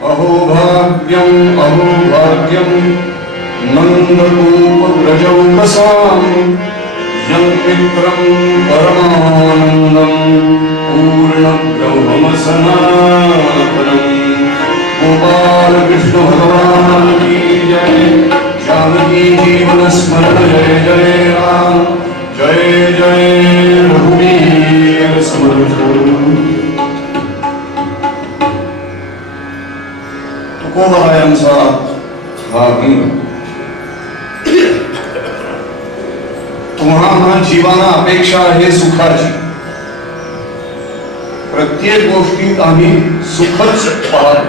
अहो भाग्यम नंदगोपव्रजौकसां यं मित्रं परमानन्दं पूर्णब्रह्मसनातनं गोपाल कृष्ण भगवान की जय। जानकी जीवन स्मरण जय जय राम जय जय रघुवीर समर्थ। तुकोबरायांचा हा रंग तुम्हाला जीवाना अपेक्षा आहे सुखाची। प्रत्येक गोष्टीत आम्ही सुखच पाहतो,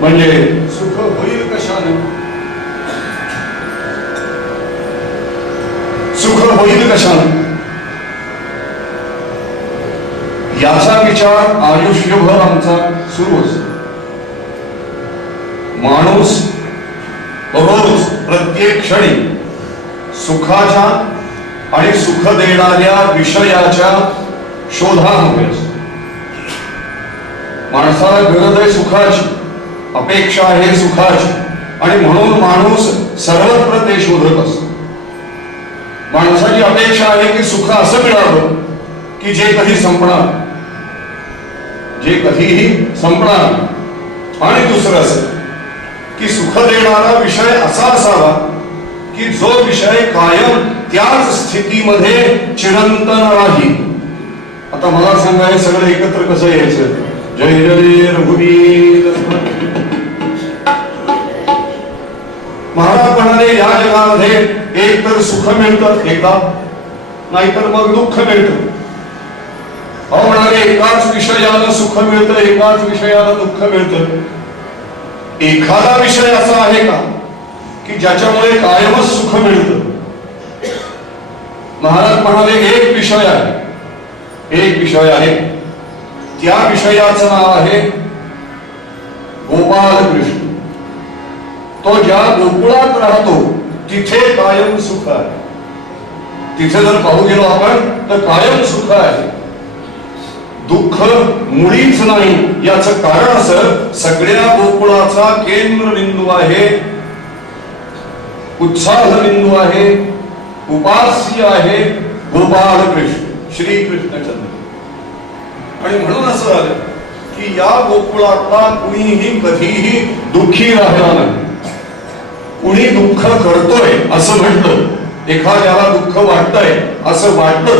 म्हणजे सुख होईल कशाने, सुख होईल कशाने याचा विचार आयुष्यभर आमचा सुरू असतो। माणूस रोज प्रत्येक क्षणी सुखाच्या आणि सुख देणाऱ्या विषयाच्या शोधामध्ये असतो। माणसाला गरज आहे सुखाची, अपेक्षा आहे सुखाची, आणि म्हणून माणूस सर्वत्र ते शोधत असतो। माणसाची अपेक्षा आहे की सुख असं मिळावं की जे कधी संपणार, जे कधीही संपणार। आणि दुसरं असं की सुख देणारा विषय असा असावा की जो विषय कायम त्याच स्थितीमध्ये चिरंतन राहील। आता मला सांगा, हे सगळं एकत्र कसं यायचं? जय जय रघुवीर। महाराज म्हणाले, या जगामध्ये एक तर सुख मिळतं एकदा, नाहीतर मग दुःख मिळतं। अहो म्हणाले, एकाच विषयाला सुख मिळतं, एकाच विषयाला दुःख मिळतं। एखादा विषय असा आहे का की ज्याच्यामुळे कायमच सुख मिळतं? महाराज म्हणाले, एक विषय आहे, एक विषय आहे, त्या विषयाचं नाव आहे गोपाल कृष्ण। तो ज्या गोकुळात राहतो तिथे कायम सुख आहे। तिथे जर पाहू गेलो आपण तर कायम सुख आहे, दुःख मुळीच नाही। याचं कारण असं, सगळ्या गोकुळाचा केंद्रबिंदू आहे, उत्साह बिंदू आहे, उपास्य आहे गोपाल कृष्ण, श्री कृष्णचंद्र। आणि म्हणून असं झालं की या गोकुळातला कुणीही कधीही दुःखी राहिला नाही। कुणी दुःख करतोय असं म्हटलं, एखाद्याला दुःख वाटतंय असं वाटलं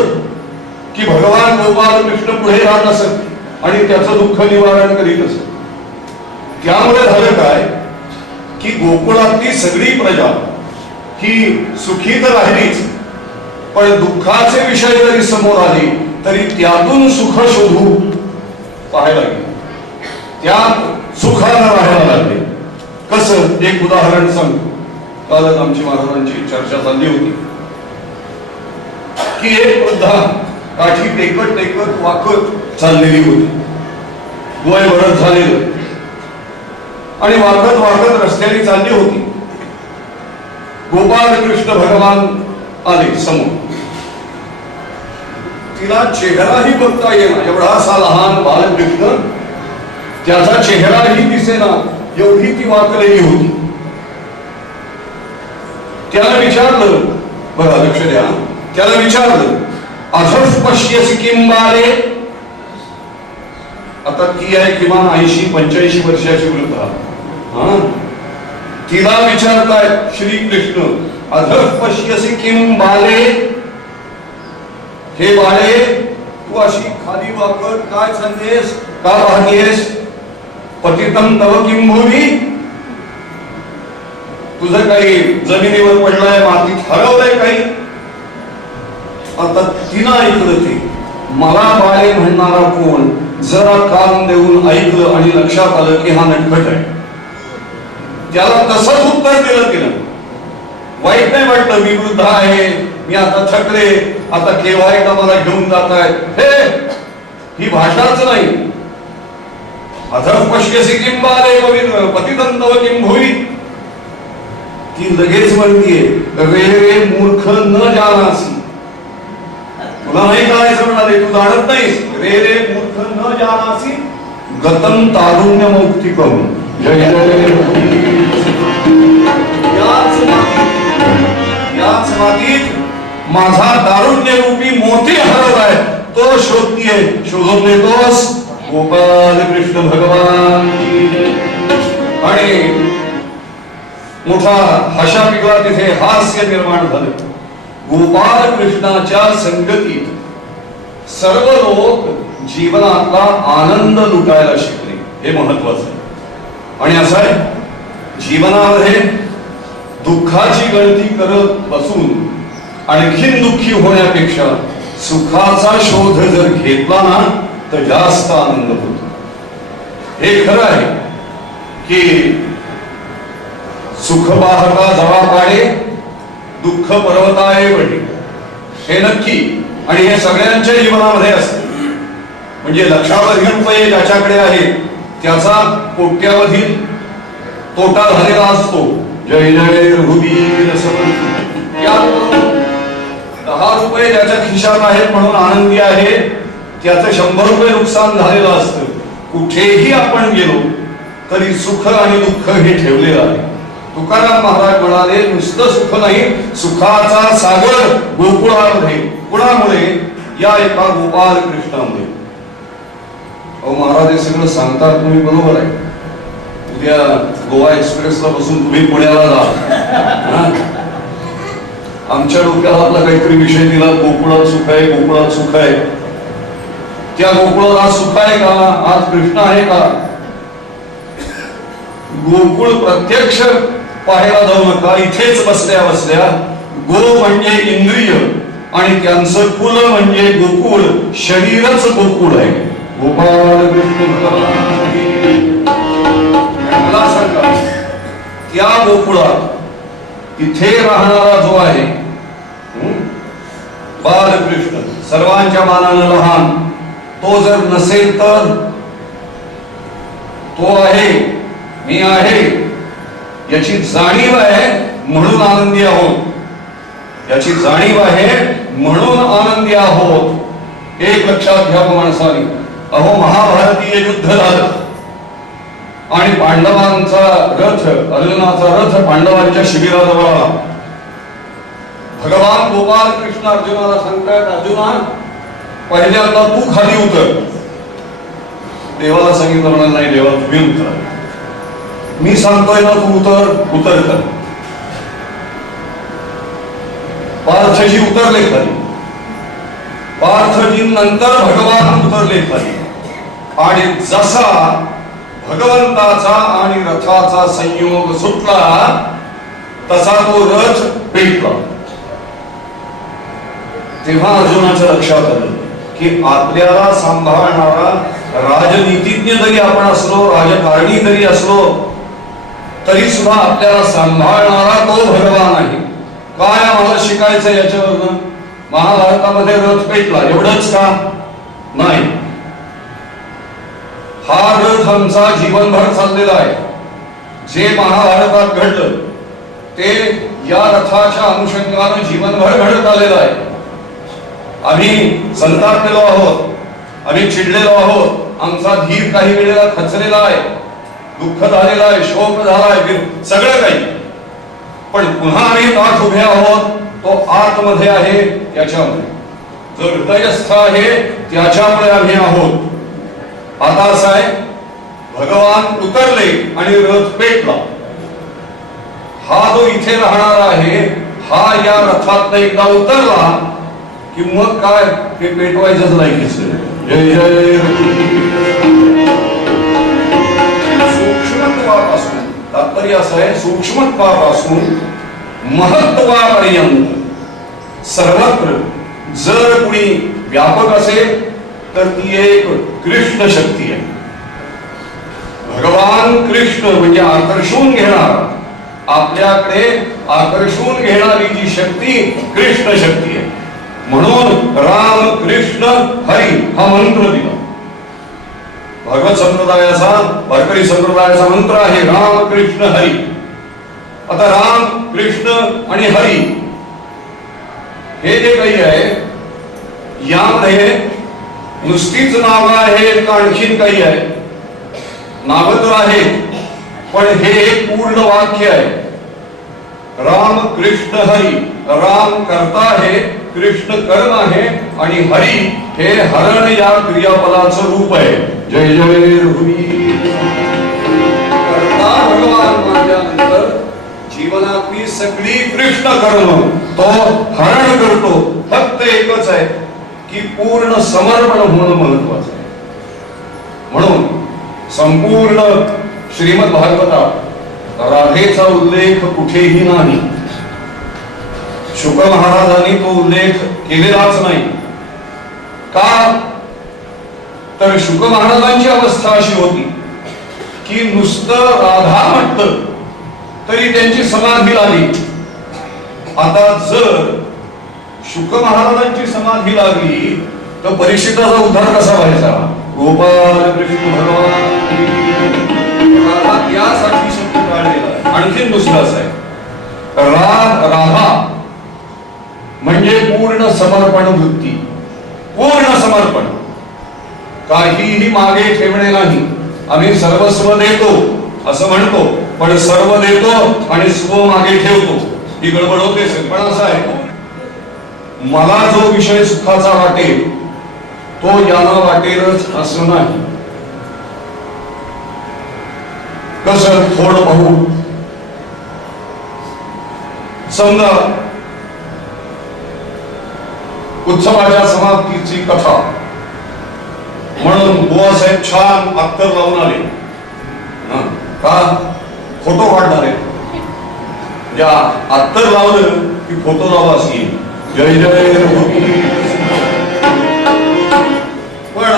की भगवान गोपाल कृष्ण पुढे राहत असत आणि त्याचं दुःख निवारण करीत असत। त्यामुळे झालं काय की गोकुळातली सगळी प्रजा ही सुखी तर राहिलीच, पण दुःखाचे विषय जरी समोर आले तरी त्यातून सुख शोधू पाहायला गेले, त्या सुखाला राहायला लागले। कसं? एक उदाहरण सांगतो। कालच आमची महाराजांची चर्चा झाली होती की एक वृद्धा काठी टेकत टेकत वाकत चाललेली होती, वय बरंच झालेलं, आणि वाकत वाकत रस्त्याने चालली होती। गोपाल कृष्ण भगवान आले समोर। तिला चेहराही बघता येणार, एवढासा लहान बालकृष्ण, त्याचा चेहराही दिसेना एवढी ती वाकलेली होती। त्याला विचारलं, बघा लक्ष द्या, त्याला विचारलं, अधः पश्यसि किं बाले? आता ती आहे किमान 80-85 वर्षाची वृद्धा। तिला विचारताय श्री कृष्ण, अधः पश्यसि किं बाले? हे बाळे, तू अशी खाली वाकत काय सांगतेस, का पाहतेस? पतितं तव किं भूमी? तुझं काही जमिनीवर पडलंय, मातीत हरवलंय काही? आता तिनं ऐकलं ते, मला बाळे म्हणणारा कोण? जरा कान देऊन ऐकलं आणि लक्षात आलं की हा नटखट आहे। त्याला तसंच उत्तर दिलं तिनं। वाईट नाही वाटलं, मी वृद्ध आहे, मी आता थकले, आता केव्हा एकदा मला घेऊन जाताय, हे ही भाषाच नाही। अधः पश्यसि किं बाले पतितं तव किं भुवि? ती लगेच म्हणतीये, रे रे मूर्ख न जानासी। तुला नाही कळायचं म्हणाले, तू जाणत नाहीस। रे रे मूर्ख न जानासी गतं तारुण्य मुक्तिकम। जय याच मातीत माझा दारुण्य रूपी मोती हरवलाय, तो शोधतीये, शोधून देतोस गोपाल कृष्ण भगवान. आणि मोठा हशा पिकला, तिथे हास्य निर्माण झालं. गोपाल कृष्णाच्या संगतीत सर्व लोक जीवनातला आनंद लुटायला शिकले, हे महत्वाचं आहे. आणि असं आहे, जीवनामध्ये दुःखाची गळती करत बसून आणखीन दुःखी होण्यापेक्षा सुखाचा शोध जर घेतला ना तर जास्त आनंद होतो. हे खरं आहे की सुख पाहता जवा पाडे, दुःख पर्वताये वडे, हे नक्की. आणि हे सगळ्यांच्या जीवनामध्ये असते. म्हणजे लक्षावधी रुपये ज्याच्याकडे आहे त्याचा कोट्यावधी तोटा झालेला असतो. जय जय रघुवीर समर्थ. 10 रुपये ज्याच्या खिशात आहेत म्हणून आनंदी आहे, त्याचं 100 रुपये नुकसान झालेलं असतं. कुठेही आपण गेलो तरी सुख आणि दुःख हे ठेवलेलं आहे. तुकाराम महाराज म्हणाले, नुसतं सुख नाही, सुखाचा सागर गोकुळामध्ये. कुणामुळे? या एका गोपाल कृष्णामुळे. अहो महाराज हे सगळं सांगतात तुम्ही, बरोबर आहे. उद्या गोवा एक्सप्रेसला बसून तुम्ही पुण्याला जा, आमच्या डोक्याला आपला काहीतरी विषय दिला, गोकुळात सुख आहे, गोकुळात सुख आहे. त्या गोकुळात आज सुख आहे का? आज कृष्ण आहे का? गोकुळ प्रत्यक्ष पाहायला जाऊ नका, इथेच बसल्या बसल्या गो म्हणजे इंद्रिय आणि त्यांचं कुल म्हणजे गोकुळ, शरीरच गोकुळ आहे. गोपाल कृष्ण मला सांगा, त्या गोकुळात तिथे राहणारा जो आहे बालकृष्ण, सर्वांच्या मानानं लहान, तो जर नसेल तर तो आहे, मी आहे याची जाणीव आहे म्हणून आनंदी आहोत. याची जाणीव आहे म्हणून आनंदी आहोत. एक लक्षात घ्या माणसाने. अहो महाभारतीय युद्ध झालं आणि पांडवांचा रथ, अर्जुनाचा रथ पांडवांच्या शिबिराजवळ आला. भगवान गोपाल कृष्ण अर्जुनाला सांगतात, अर्जुना पहिल्यांदा तू खाली उतर. देवाला सांगितलं, म्हणाल नाही देवा तुम्ही उतरा, मी सांगतोय ना तू उतर कर. पार्थजी उतरले खाली. पार्थजी नंतर भगवान उतरले खाली. आणि जसा भगवंताचा आणि रथाचा संयोग सुटला तसा तो रथ पेटला. तेव्हा अर्जुनाच्या लक्षात आलं की आपल्याला सांभाळणारा राजनीतिज्ञ जरी आपण असलो, राजकारणी जरी असलो, तरी सुद्धा आपल्याला सांभाळणारा तो भगवान आहे. काय आम्हाला शिकायचं याच्यावरनं? महाभारतामध्ये रथ पेटला एवढंच का? नाही, हा रथ आमचा जीवनभर चाललेला आहे. जे महाभारतात घडलं ते या रथाच्या अनुषंगानं जीवनभर घडत आलेलं आहे. आम्ही संतापलेलो आहोत, आम्ही चिडलेलो आहोत, आमचा धीर काही वेळेला खचलेला आहे, दुःख झालेला आहे, शोक झालाय, सगळं काही. पण पुन्हा आम्ही ताठ उभे आहोत, तो आतमध्ये आहे त्याच्यामध्ये. जो हृदयस्थ आहे त्याच्यामुळे आम्ही आहोत. आता असं आहे, भगवान उतरले आणि रथ पेटला. हा जो इथे राहणार आहे, हा या रथात एकदा उतरला की मग काय ते पेटवायचंच नाही. जय जय. सूक्ष्मत्वापासून तात्पर्य असं आहे, सूक्ष्मत्वापासून महत्वापर्यंत सर्वत्र जर कुणी व्यापक असेल तर ती एक कृष्ण शक्ती आहे. भगवान कृष्ण म्हणजे आकर्षून घेणार, आपल्याकडे आकर्षून घेणारी जी शक्ती कृष्ण शक्ती आहे. म्हणून राम कृष्ण हरी हा मंत्र दिला. भगवत संप्रदायाचा, वारकरी संप्रदायाचा मंत्र आहे राम कृष्ण हरी. आता राम कृष्ण आणि हरी हे जे काही आहे, यामध्ये नुसतीच नावं आहेत का आणखीन काही आहे? नावं तर आहेत, पण हे एक पूर्ण वाक्य आहे. राम कृष्ण हरी. राम कर्ता आहे, कृष्ण कर्म आहे आणि हरी हे हरण या क्रियापदाचं रूप आहे. जय जय रघुवीर. कर्ता भगवान माझ्यानंतर जीवनातली सगळी कृष्ण कर्म तो हरण करतो. फक्त एकच आहे की पूर्ण समर्पण होणं महत्वाचं आहे. म्हणून संपूर्ण श्रीमद भागवतात राधेचा उल्लेख कुठेही नाही. शुक महाराजांनी तो उल्लेख केलेलाच नाही. का तर शुक महाराजांची अवस्था अशी होती की नुसतं राधा म्हटलं तरी त्यांची समाधी लागली. आता जर शुक महाराजांची समाधी लागली तर परीक्षिताचा उद्धार कसा व्हायचा? गोपाल कृष्ण भगवान यासाठी शब्द काढलेला. आणखीन दुसराच आहे, राधा म्हणजे पूर्ण समर्पण वृत्ती. पूर्ण समर्पण, काहीही मागे ठेवणे नाही. आम्ही सर्वस्व देतो असं म्हणतो, पण सर्व देतो आणि स्व मागे ठेवतो, ही गडबड होते. पण असं आहे, मला जो विषय सुखाचा वाटेल तो याला वाटेलच असं नाही. कसं थोडं पाहू, समजा उत्सवाच्या समाप्तीची कथा म्हणून बुवासाहेब छान अत्तर लावून आले. का? फोटो काढणार आहे. ज्या अत्तर लावलं की फोटो लावा अशी. जय जय. पण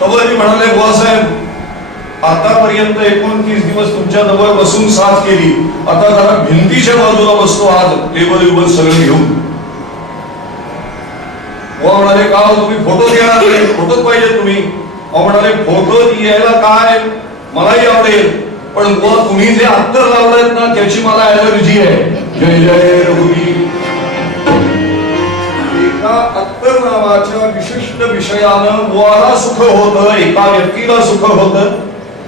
तवरी म्हणाले, बुवासाहेब आतापर्यंत 29 दिवस तुमच्या जवळ बसून साथ केली, आता जरा भिंतीच्या बाजूला बसतो आज टेबल विबल सगळं घेऊन. बुवा म्हणाले, का तुम्ही फोटो घेणार नाही? फोटोच पाहिजे तुम्ही. म्हणाले, फोटो यायला काय मलाही आवडेल, पण बुवा तुम्ही जे अत्तर लावलेत ना त्याची मला एलर्जी आहे. जय जय रघुवीर. एका अत्तर नावाच्या विशिष्ट विषयानं बुवाला सुख होतं, एका व्यक्तीला सुख होतं,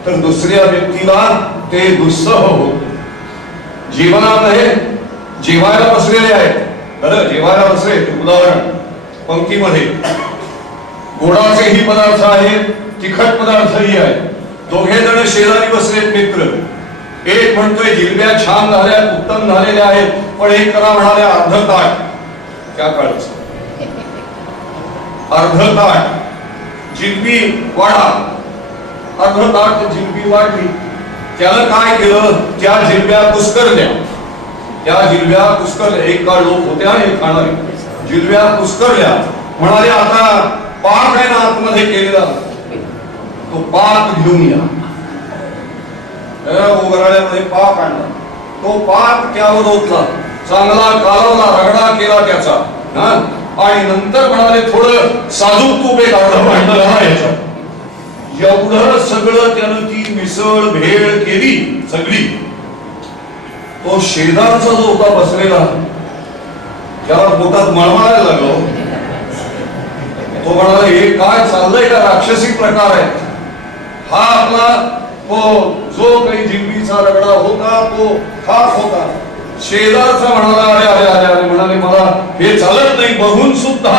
तर दुसऱ्या व्यक्तीला ते दुस्सह होत. जीवनामध्ये जेवायला बसलेले आहेत, बरं जेवायला बसले. उदाहरण पंक्तीमध्ये गोडाचेही पदार्थ आहेत, तिखट पदार्थही आहेत. दोघे जण शेजारी बसलेत मित्र. एक म्हणतोय जिलब्या छान झाल्या, उत्तम झालेल्या आहेत, पण एक करा म्हणाले अर्ध ताट. त्या काळचं अर्ध ताट जिलबी वाढा. अर्ध ताट जिलबी वाढली. त्यानं काय केलं? त्या जिलब्या कुस्करल्या. त्या जिलब्या कुस्करल्या. एक काळ लोक होते आणि खाणारे. जिलब्या कुस्करल्या. म्हणाले आता पाक आहे ना आतमध्ये केलेला, तो पाक घेऊन या. उघराड्यामध्ये पाक आणला. तो पाक त्यावर ओतला, चांगला कालवला, रगडा केला त्याचा. आणि नंतर म्हणाले थोडं साजूक तूप एक अर्ध भांड याच्यात. एवढं सगळं त्यानं ती मिसळ भेळ केली सगळी. तो शेजारचा जो होता बसलेला त्याला पोटात मळमळायला लागलो. तो म्हणाला, हे काय चाललंय का? राक्षसी प्रकार आहे हा. आपला तो जो काही जिलबीचा रगडा होता तो खात होता. शेजारचा म्हणाला, अरे अरे अरे अरे, म्हणाले मला हे चालत नाही, बघून सुद्धा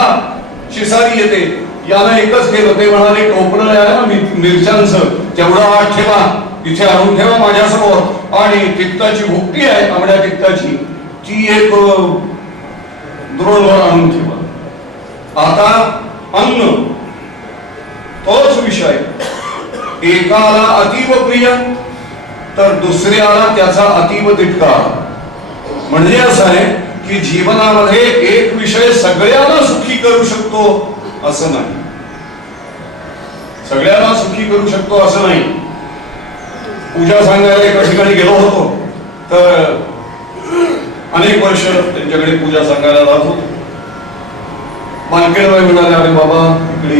शिसारी येते. याला एकच केलं, ते म्हणाले टोपलं आहे ना मिरच्यांचं, तेवढं आत ठेवा, इथे आणून ठेवा माझ्यासमोर. आणि तिखटाची भुकटी आहे, तांबड्या तिखटाची, ती एक द्रोणवर आणून ठेवा. आता अन्न तोच विषय एकाला अतीव प्रिय तर दुसऱ्याला त्याचा अतीव तिटका. म्हणजे असं आहे की जीवनामध्ये एक विषय सगळ्यांना सुखी करू शकतो असं नाही. सगळ्यांना सुखी करू शकतो असं नाही. पूजा सांगायला एका ठिकाणी गेलो होतो, तर अनेक वर्ष त्यांच्याकडे पूजा सांगायला जात होतो. मानकेळबाई म्हणाले, अरे बाबा इकडे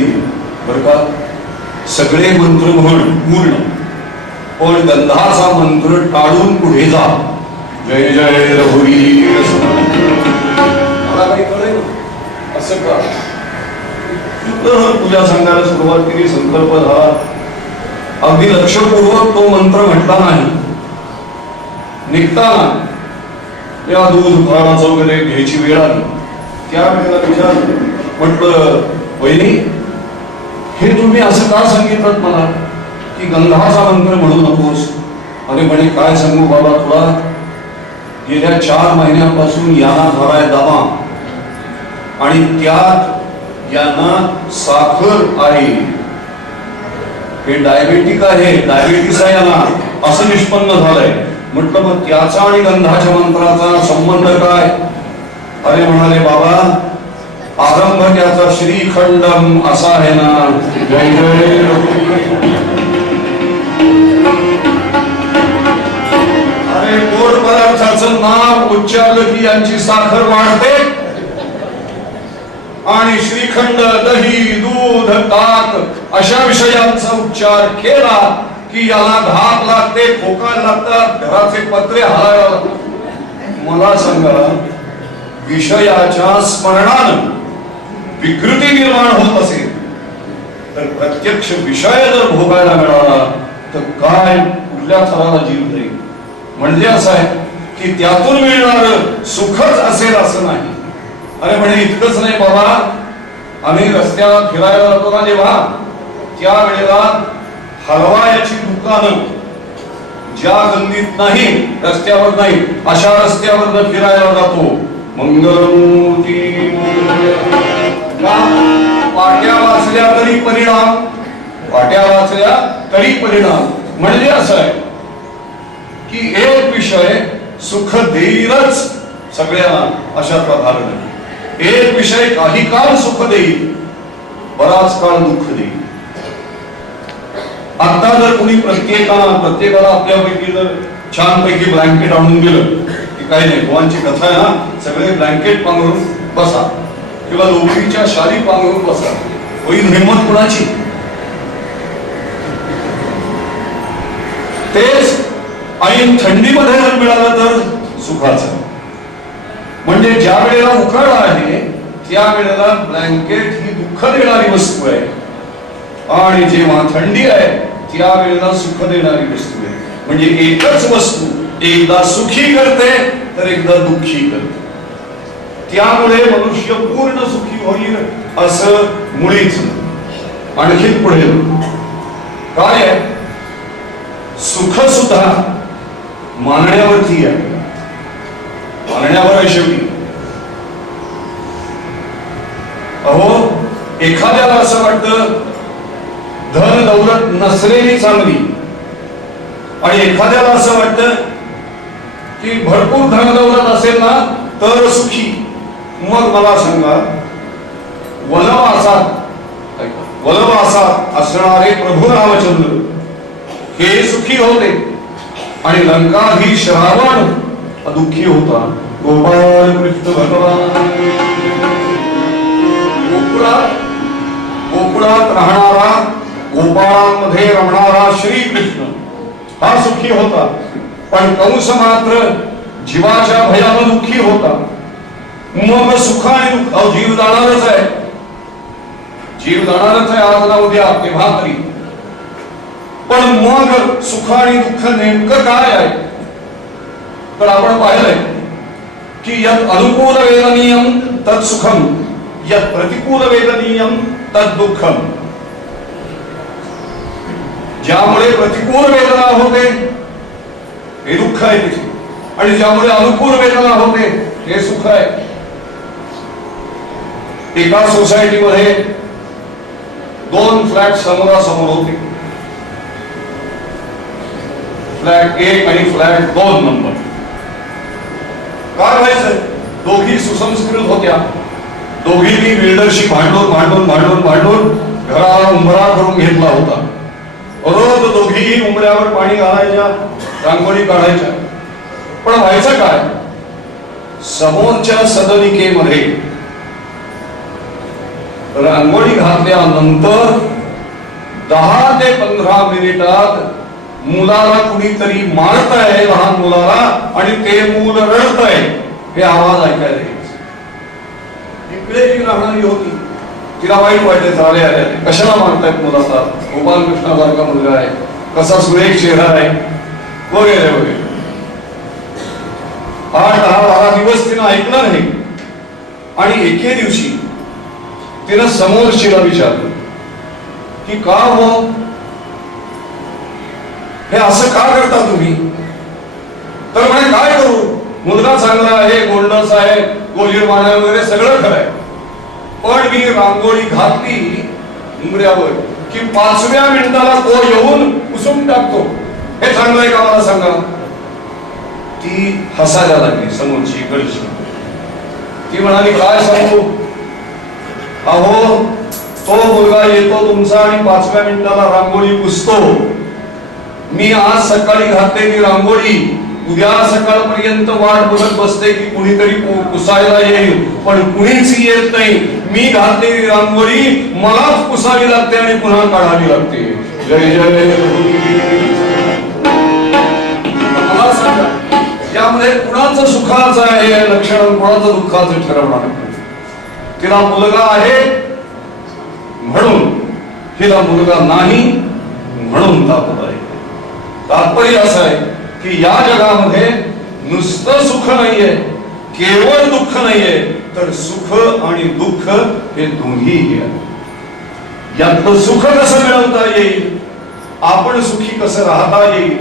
बर का, सगळे मंत्र म्हण पूर्ण, पण गंधाचा मंत्र टाळून पुढे जा. जय जय रघुवीर. मला काही कळेल असं का? पूजा सांगायला सुरुवात केली, संकल्प झाला, अगदी लक्षपूर्वक तो मंत्र म्हटला नाही. निघताना या दूध फळाचं वगैरे घ्यायची वेळ आली. त्यावेळेला विचार म्हटलं, वहिनी हे तुम्ही असं का सांगितलं मला की गंधाचा मंत्र म्हणू नकोस? अरे म्हणे काय सांगू बाबा तुला, गेल्या 4 महिन्यापासून यांना झालाय दमा आणि त्यात यांना साखर आहे, हे डायबेटिक आहे, डायबिटीस आहे यांना, असं निष्पन्न झालंय. म्हटलं मग त्याचा आणि गंधाच्या मंत्राचा संबंध काय? अरे म्हणाले बाबा आरंभ त्याचा श्रीखंडम असा आहे ना. जय जय. अरे गोड पदार्थाचं नाव उच्चारलं की यांची साखर वाढते आणि श्रीखंड, दही, दूध, ताक अशा विषयांचा उच्चार केला की याला धाप लागते, खोकायला लागतात, घराचे पत्रे हलायला लागतात. मला सांगा विषयाच्या स्मरणानं विकृती निर्माण होत असेल तर प्रत्यक्ष विषय जर भोगायला मिळाला तर काय कुठल्या थराला जीव जाईल? म्हणजे असं आहे की त्यातून मिळणार सुखच असेल असं नाही. अरे म्हणजे इतकंच नाही बाबा, आम्ही रस्त्यावर फिरायला जातो ना जेव्हा, त्यावेळेला हलवायाची दुकानं ज्या गल्लीत नाही, रस्त्यावर नाही, अशा रस्त्यावर फिरायला जातो. मंगलमूर्ती पाट्या वाचल्या तरी परिणाम, पाट्या वाचल्या तरी परिणाम. म्हणजे असं आहे की एक विषय सुख देईलच सगळ्यांना अशातला भाग नाही. एक विषय काही काळ सुख देईल, बराच काळ दुःख देईल. आता जर कोणी प्रत्येकाला आपल्यापैकी जर छानपैकी ब्लँकेट आणून दिलं की काही नाही, गोवांची कथा आहे ना, सगळे ब्लँकेट पांघरून बसा किंवा लोकरीच्या शाली पांघरून बसा, होईल हिंमत कुणाची? तेच ऐन थंडीमध्ये जर मिळालं तर सुखाचं. म्हणजे ज्या वेळेला उकाळा आहे त्या वेळेला ब्लँकेट ही दुःख देणारी वस्तू आहे आणि जेव्हा थंडी आहे त्या वेळेला सुख देणारी वस्तू आहे. म्हणजे एकच वस्तू एकदा सुखी करते तर एकदा दुःखी करते. त्यामुळे मनुष्य पूर्ण सुखी होईल असं मुळीच. आणखी पुढे काय आहे, सुख सुद्धा मानण्यावरती आहे, मानण्यावर आहे शेवटी. अहो एखाद्याला असं वाटतं धन दौलत नसलेली चांगली आणि एखाद्याला असं वाटतं की भरपूर धन दौलत असेल ना तर सुखी. मग मला सांगा, वनवासात असणारे प्रभू रामचंद्र हे सुखी होते आणि लंकाधीश रावण दुःखी होता. गोपाळ कृष्ण भगवान गोकुळात राहणारा, गोपाळांमध्ये रमणारा श्रीकृष्ण हा सुखी होता. पण कंस मात्र जीवाच्या भयानं दुःखी होता. मग सुख आणि दुःख, जीव जाणारच आहे, जीव जाणारच आहे आज ना उद्या केव्हा तरी. पण मग सुख आणि दुःख नेमकं काय आहे तर आपण पाहिलंय की यत् अनुकूल वेदनीयम तत् सुखम, यत् प्रतिकूल वेदनीयम तत् दुःखम. ज्यामुळे प्रतिकूल वेदना होते हे दुःख आहे तिथे, आणि ज्यामुळे अनुकूल वेदना होते हे सुख आहे. एका सोसायटीमध्ये 2 फ्लॅट समोरासमोर होते, फ्लॅट 1 आणि फ्लॅट 2 नंबर. काय व्हायचं, दोघी सुसंस्कृत होत्या, दोघींनी बिल्डरशी भांडून घराला उंबरा करून घेतला होता. रोज दोघीही उंबऱ्यावर पाणी घालायच्या, रांगोळी काढायच्या. पण व्हायचं काय, समोरच्या सदनिकेमध्ये रांगोळी घातल्यानंतर 10 ते 15 मिनिटात मुलाला कुणीतरी मारतंय, लहान मुलाला, आणि ते मूल रडतंय हे आवाज ऐकायला यायचे. इकडे जी राहणारी होती तिला वाईट वाटायचं, आले कशाला मारतायत मुलाचा, गोपाल कृष्णासारखा मुलगा आहे, कसा सुरेख चेहरा आहे वगैरे वगैरे. 8, 10, 12 दिवस तिनं ऐकलं नाही. आणि एके दिवशी तिनं समोरचीला विचारलं की का हो हे असं का करता तुम्ही? तर म्हणे काय करू, मुलगा चांगला आहे, गोंडस आहे, गोजीरवाणा वगैरे सगळं खरंय, पण मी रांगोळी घातली उंबऱ्यावर की 5व्या मिनिटाला तो येऊन पुसून टाकतो. हे चांगलं आहे का मला सांगा? ती हसायला लागली समोरची इकडची. ती म्हणाली काय सांगू, अहो तो मुलगा येतो तुमचा आणि 5व्या मिनिटाला रांगोळी पुसतो. मी आज सकाळी घातलेली रांगोळी उद्या सकाळपर्यंत वाट बघत बसते की कुणीतरी पुसायला येईल, पण कुणीच येत नाही. मी घातलेली रांगोळी मलाच पुसावी लागते आणि पुन्हा काढावी लागते. जय जय. मला सांगा यामध्ये कुणाचं सुखाचं आहे लक्षण, कुणाचं दुःखाचं ठरवणार? तिला मुलगा आहे म्हणून, तिला मुलगा नाही म्हणून तापत आहे. तात्पर्य असं आहे की या जगामध्ये नुसतं सुख नाहीये, केवळ दुःख नाहीये, तर सुख आणि दुःख हे दोन्हीही आहे. यातलं सुख कसं मिळवता येईल, आपण सुखी कसं राहता येईल,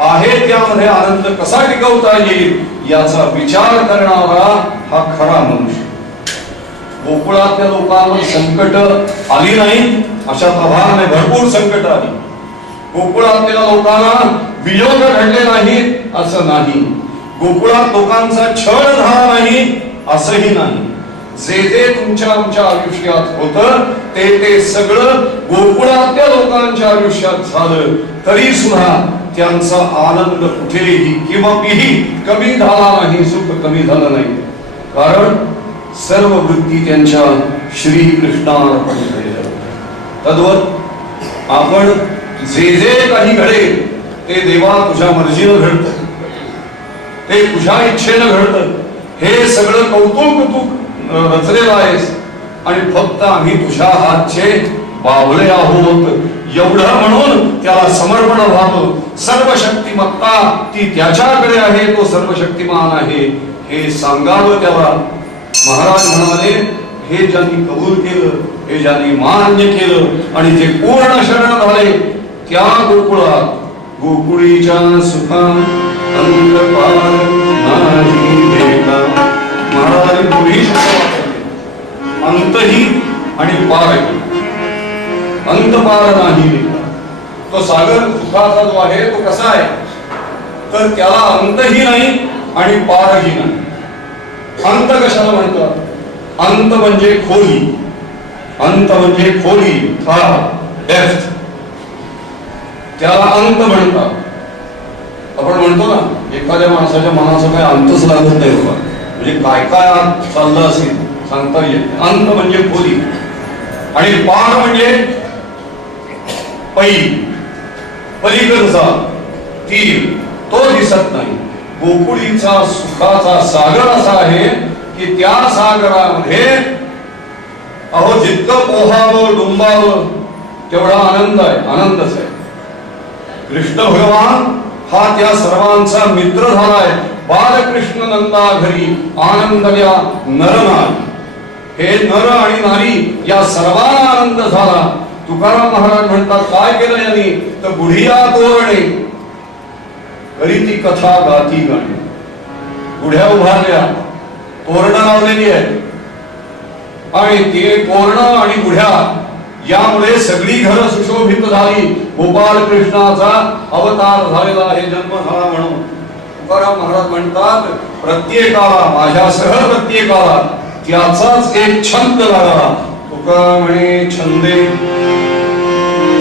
आहे त्यामध्ये आनंद कसा टिकवता येईल याचा विचार करणारा हा खरा मनुष्य. गोकुळातल्या लोकांवर संकट आली नाही अशा प्रभावाने भरपूर संकट आली. गोकुळातल्या लोकांना वियोग घडले नाहीत असं नाही, गोकुळात लोकांचा छळ झाला नाही असंही नाही. जे जे तुमच्या आमच्या आयुष्यात होतं ते सगळं गोकुळातल्या लोकांच्या आयुष्यात झालं, तरी सुद्धा त्यांचा आनंद कुठेही किंवाही कमी झाला नाही, सुख कमी झालं नाही. कारण सर्व वृत्ती त्यांच्या श्रीकृष्णार्पण झालेल्या होत्या. तद्वत आपण जे जे काही घडेल ते देवा तुझ्या मर्जीनं घडतं, ते तुझ्या इच्छेनं घडतं. हे सगळं कौतुक तू रचलेलं आहेस आणि फक्त आम्ही तुझ्या हातचे बावळे आहोत एवढं म्हणून त्याला समर्पण व्हावं. सर्व शक्तिमत्ता ती त्याच्याकडे आहे, तो सर्वशक्तिमान आहे हे सांगावं त्याला. महाराज म्हणाले हे ज्यांनी कबूल केलं, हे ज्यांनी मान्य केलं आणि जे पूर्ण शरण झाले त्या गोकुळात गोकुळीच्या सुखा अंत पार नाही देखा. महाराज पुढे अंतही आणि पारही, अंत पार नाही देखा. तो सागर सुखाचा जो आहे तो कसा आहे तर त्याला अंतही नाही आणि पारही नाही. अंत कशाला म्हणतात? अंत म्हणजे खोली, अंत म्हणजे खोली, डेप्थ, त्याला अंत म्हणतात. आपण म्हणतो ना एखाद्या माणसाच्या मनाचा काय अंतच लागत नाही बघा, म्हणजे काय काय चाललं असेल सांगता येत. अंत म्हणजे खोली आणि पार म्हणजे पलीकडचा तीर, तो दिसत नाही. गोकुळीचा सुखाचा सागर असा आहे की त्या सागरामध्ये अहो जितकं पोहावं डुंबावं तेवढा आनंद आहे, आनंदच आहे. कृष्ण भगवान हा त्या सर्वांचा मित्र झालाय. बालकृष्ण नंदा घरी आनंदल्या नरनारी, हे नर आणि नारी या सर्वांना आनंद झाला. तुकाराम महाराज म्हणतात काय केलं यांनी तर बुढिया तोरणे करी ती कथा गाती गाणी. गुढ्या उभारल्या, तोरणं लावलेली आहे आणि ते तोरणं आणि गुढ्या यामुळे सगळी घरं सुशोभित झाली. गोपाल कृष्णाचा अवतार झालेला आहे, जन्म झाला म्हणून. तुकाराम महाराज म्हणतात प्रत्येकाला, माझ्यासह प्रत्येकाला त्याचाच एक छंद लागला. तुका म्हणे छंदे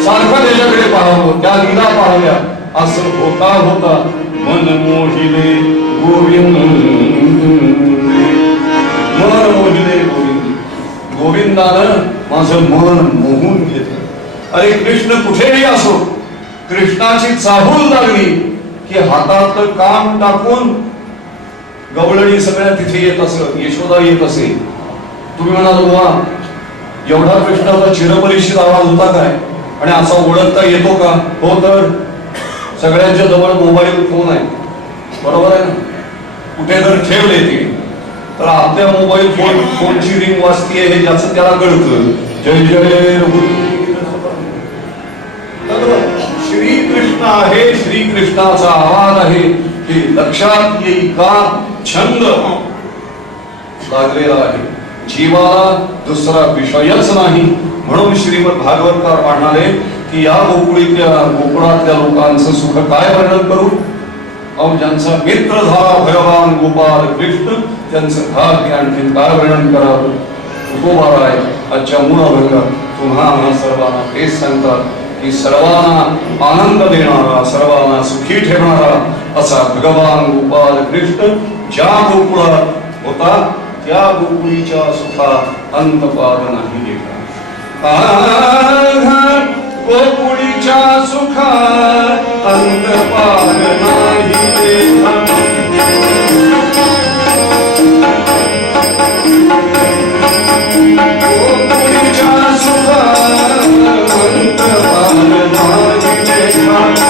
सारखं त्याच्याकडे पाहावं, त्या लीला पाहाव्या. असं होता होता मन मोहिले गोविंद, मन मोहिले गोविंद. गोविंदानं माझं मन मोहून घेतलं. अरे कृष्ण कुठेही असो, कृष्णाची चाहूल लागली की हातातलं काम टाकून गवळणी सगळ्या तिथे येत असत, यशोदा येत असे. तुम्ही म्हणाल वा एवढा कृष्णाचा चिरपरिचित आवाज होता काय आणि असा ओळखता येतो का? हो तर सगळ्यांच्या जवळ मोबाईल फोन आहे, बरोबर आहे ना. कुठे जर ठेवले ते तर आपल्या मोबाईल फोनची रिंग वाजतीये हे ज्याचं त्याला कळतं. जय जय रघुवीर समर्थ. श्रीकृष्ण आहे, श्रीकृष्णाचा आवाज आहे हे लक्षात येईल का छंद लागलेला आहे. जीवाला दुसरा विषयच नाही. म्हणून श्रीमद भागवतकार म्हणाले की या गोकुळातल्या लोकांचं सुख काय वर्णन करू. अहो ज्यांचा मित्र झाला भगवान गोपाल कृष्ण त्यांचं भाग्य आणखी काय वर्णन करावं. तुकोबाराय आजच्या मूळभंगात तुम्हा आम्हा सर्वांना तेच सांगतात की सर्वांना आनंद देणारा, सर्वांना सुखी ठेवणारा असा भगवान गोपाल कृष्ण ज्या गोकुळात होता त्या गोकुळीच्या सुखात अंतपाद नाही गेला.